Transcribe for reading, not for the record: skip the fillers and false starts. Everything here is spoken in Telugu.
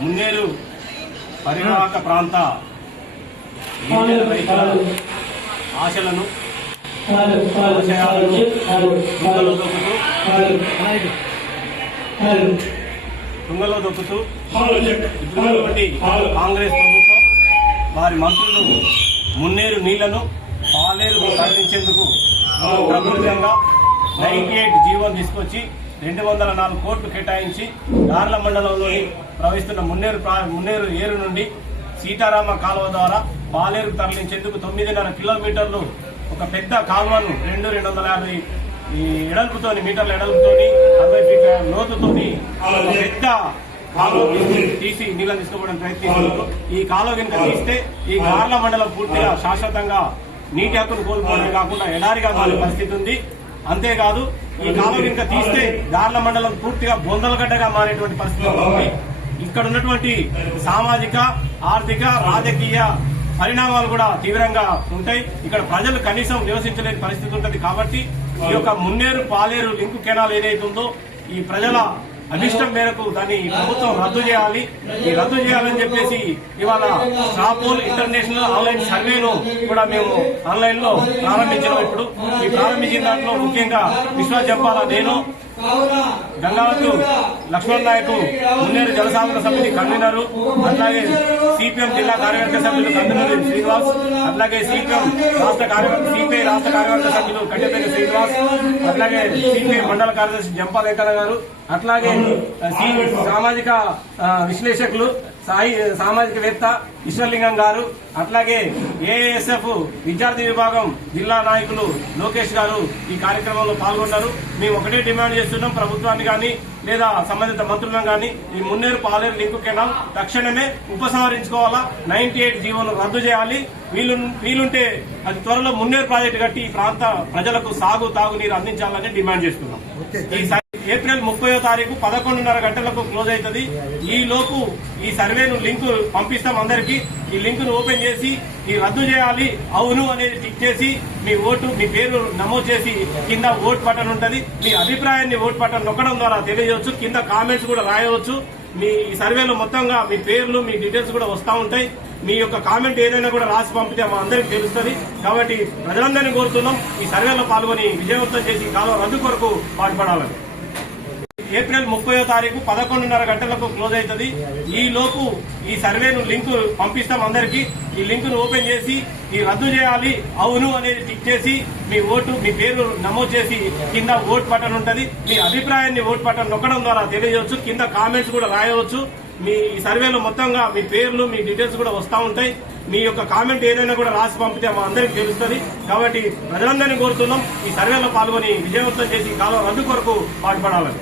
మున్నేరు పరివాహక ప్రాంత రైతుల ఆశలను తుంగలో దొక్కుతూ కాంగ్రెస్ ప్రభుత్వం వారి మంత్రులు మున్నేరు నీళ్లను పాలేరు తరలించేందుకు ప్రభుత్వంగా 98 జీవోను తీసుకొచ్చి 204 కోట్లు కేటాయించి గార్ల మండలంలోని ప్రవహిస్తున్న మున్నేరు ఏరు నుండి సీతారామ కాలువ ద్వారా పాలేరుకు తరలించేందుకు 9.5 కిలోమీటర్లు ఒక పెద్ద కాలువను 250 ఎడల్పుతోని మీటర్ల ఎడల్పుతోని 60 ఫీట్ల లోతుతోని పెద్ద కాలువ తీసి నీళ్ళని తీసుకోవడానికి ప్రయత్నిస్తున్నారు. ఈ కాలువ కనుక తీస్తే ఈ గార్ల మండలం పూర్తిగా శాశ్వతంగా నీటి హక్కును కోల్పోవడం కాకుండా ఎడారిగా మారే పరిస్థితి ఉంది. అంతేకాదు ఈ కాలువ కనుక తీస్తే గార్ల మండలం పూర్తిగా బొందలగడ్డగా మారేటువంటి పరిస్థితి ఉంది. ఇక్కడ ఉన్నటువంటి సామాజిక, ఆర్థిక, రాజకీయ పరిణామాలు కూడా తీవ్రంగా ఉంటాయి. ఇక్కడ ప్రజలు కనీసం నివసించలేని పరిస్థితి ఉంటుంది. కాబట్టి ఈ యొక్క మున్నేరు పాలేరు లింక్ కెనాల్ ఏదైతే ఉందో ఈ ప్రజల అభిష్టం మేరకు దాన్ని ప్రభుత్వం రద్దు చేయాలి. ఈ రద్దు చేయాలని చెప్పేసి ఇవాళ షాపోల్ ఇంటర్నేషనల్ ఆన్లైన్ సర్వేను కూడా మేము ఆన్లైన్ లో ప్రారంభించాము. ఇప్పుడు ఈ ప్రారంభించిన దాంట్లో ముఖ్యంగా విశ్వాస్ జంపాల, నేను, గంగావతు లక్ష్మణ్ నాయక్, మున్నేరు జలసాధన సమితి కన్వీనర్, అట్లాగే సిపిఎం జిల్లా కార్యవర్గ సభ్యులు కందునూరి శ్రీనివాస్, అట్లాగే సిపిఐ రాష్ట్ర కార్యవర్గ సభ్యులు కట్టెపల్లి శ్రీనివాస్, అట్లాగే సిపిఐ మండల కార్యదర్శి జంపాల వెంకన్న గారు, అట్లాగే సామాజిక విశ్లేషకులు సామాజికవేత్త ఈశ్వర్లింగం గారు, అట్లాగే ఏఎస్ఎఫ్ విద్యార్థి విభాగం జిల్లా నాయకులు లోకేష్ గారు ఈ కార్యక్రమంలో పాల్గొన్నారు. మేము ఒకటే డిమాండ్ చేస్తున్నాం, ప్రభుత్వాన్ని కానీ లేదా సంబంధిత మంత్రులను కానీ ఈ మున్నేరు పాలేరు లింక్ కెనాల్ తక్షణమే ఉపసంహరించుకోవాలా, 98 జీవోను రద్దు చేయాలి. వీలుంటే అది త్వరలో మున్నేరు ప్రాజెక్టు కట్టి ఈ ప్రాంత ప్రజలకు తాగునీరు అందించాలని డిమాండ్ చేస్తున్నాం. ఏప్రిల్ 30వ తారీఖు 11:30 గంటలకు క్లోజ్ అవుతుంది. ఈ లోపు ఈ సర్వేను లింకు పంపిస్తాం అందరికి. ఈ లింకును ఓపెన్ చేసి ఈ రద్దు చేయాలి అవును అనేది టిక్ చేసి మీ పేరు నమోదు చేసి కింద ఓట్ బటన్ ఉంటుంది. మీ అభిప్రాయాన్ని ఓట్ బటన్ నొక్కడం ద్వారా తెలియజేయవచ్చు. కింద కామెంట్స్ కూడా రాయవచ్చు. మీ సర్వేలో మొత్తంగా మీ పేర్లు, మీ డీటెయిల్స్ కూడా వస్తూ ఉంటాయి. మీ యొక్క కామెంట్ ఏదైనా కూడా రాసి పంపితే మా అందరికి తెలుస్తుంది. కాబట్టి ప్రజలందరినీ కోరుతున్నాం ఈ సర్వేలో పాల్గొని విజయవంతం చేసి కాలువ రద్దు కొరకు పాటుపడాలని. ఏప్రిల్ 30వ తారీఖు 11:30 గంటలకు క్లోజ్ అవుతుంది. ఈ లోపు ఈ సర్వేను లింకు పంపిస్తాం అందరికి. ఈ లింకును ఓపెన్ చేసి ఈ రద్దు చేయాలి అవును అనేది టిక్ చేసి మీ పేరు నమోదు చేసి కింద ఓట్ బటన్ ఉంటుంది. మీ అభిప్రాయాన్ని ఓట్ బటన్ నొక్కడం ద్వారా తెలియజేయవచ్చు. కింద కామెంట్స్ కూడా రాయవచ్చు. మీ సర్వేలో మొత్తంగా మీ పేర్లు, మీ డీటెయిల్స్ కూడా వస్తూ ఉంటాయి. మీ యొక్క కామెంట్ ఏదైనా కూడా రాసి పంపితే మా అందరికి తెలుస్తుంది. కాబట్టి ప్రజలందరినీ కోరుతున్నాం ఈ సర్వేలో పాల్గొని విజయవంతం చేసి కాలువ రద్దు కొరకు పాటుపడాలని.